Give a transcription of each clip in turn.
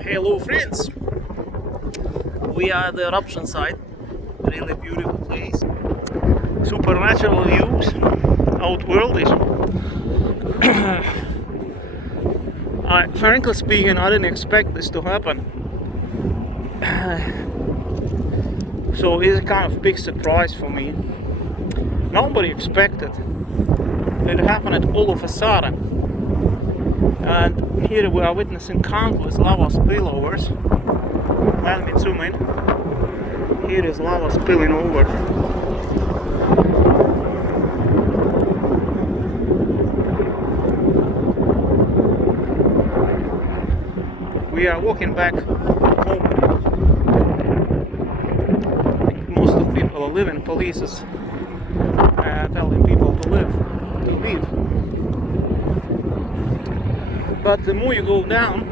Hello friends, we are at the eruption site. Really beautiful place, supernatural views, outworldish. Frankly speaking, I didn't expect this to happen. So it's a kind of big surprise for me. Nobody expected. It happened all of a sudden. And here we are witnessing countless lava spillovers. Let me zoom in. Here is lava spilling over. We are walking back home. I think most of the people are living. Police is telling people to leave. But the more you go downhill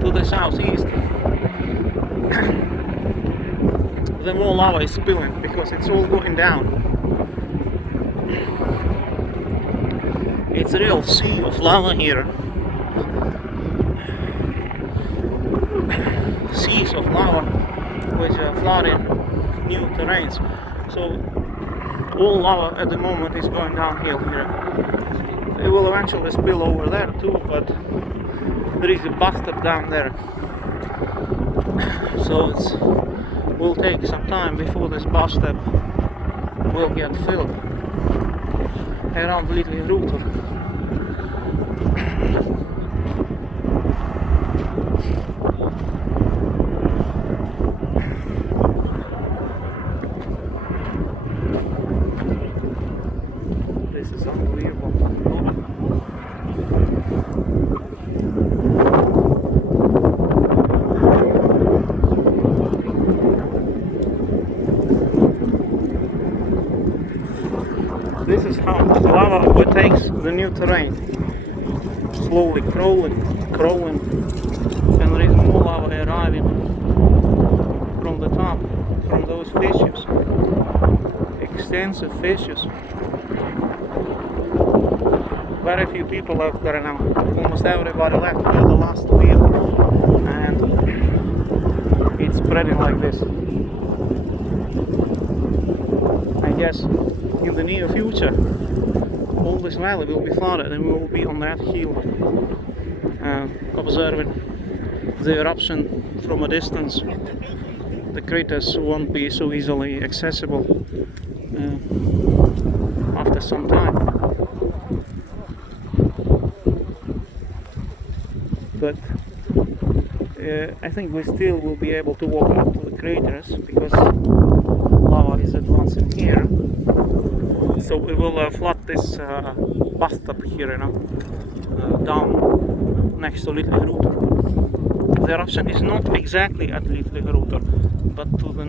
to the southeast, the more lava is spilling because it's all going down. It's a real sea of lava here. Seas of lava which are flooding new terrains. So all lava at the moment is going downhill here. It will eventually spill over there too, but there is a bathtub down there. So it will take some time before this bathtub will get filled around Litlihrutur. This is unbelievable. This is how lava overtakes the new terrain. Slowly crawling, and there is more lava arriving from the top, from those fissures. Extensive fissures. Very few people left there now. Almost everybody left till the last wheel, and it's spreading like this. I guess in the near future all this valley will be flooded and we will be on that hill observing the eruption from a distance. The craters won't be so easily accessible after some time. But I think we still will be able to walk up to the craters because lava is advancing here. So we will flood this bathtub here, down next to Litlihrutur. The eruption is not exactly at Litlihrutur, but to the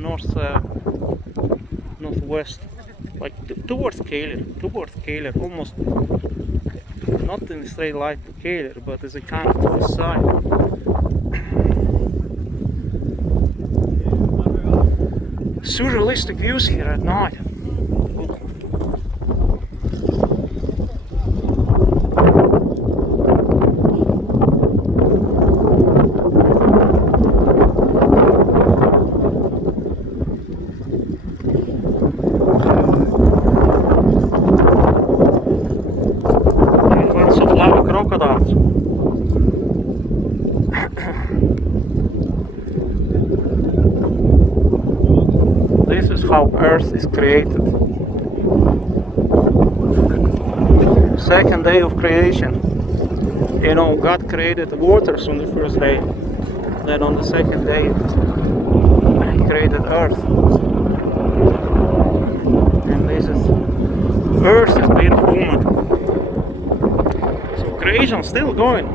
northwest, like towards Keilir, almost not in a straight line to Keilir, but as a kind of to the side. Surrealistic views here at night. Crocodiles. This is how Earth is created. Second day of creation. God created the waters on the first day. Then on the second day, He created Earth. And this is Earth is being formed. Creation still ongoing.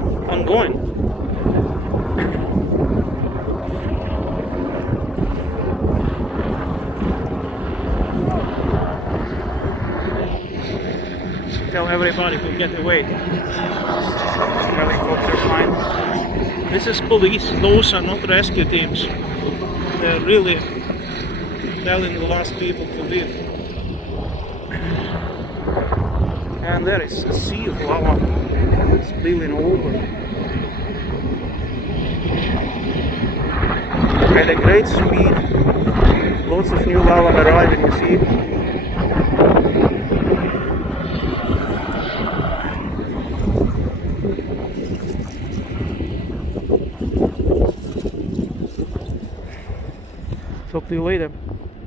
Tell everybody to get away. Helicopter flying. This is police. Those are not rescue teams. They're really telling the last people to leave. And there is a sea of lava. spilling over at a great speed. Lots of new lava arriving, you see. Talk to you later.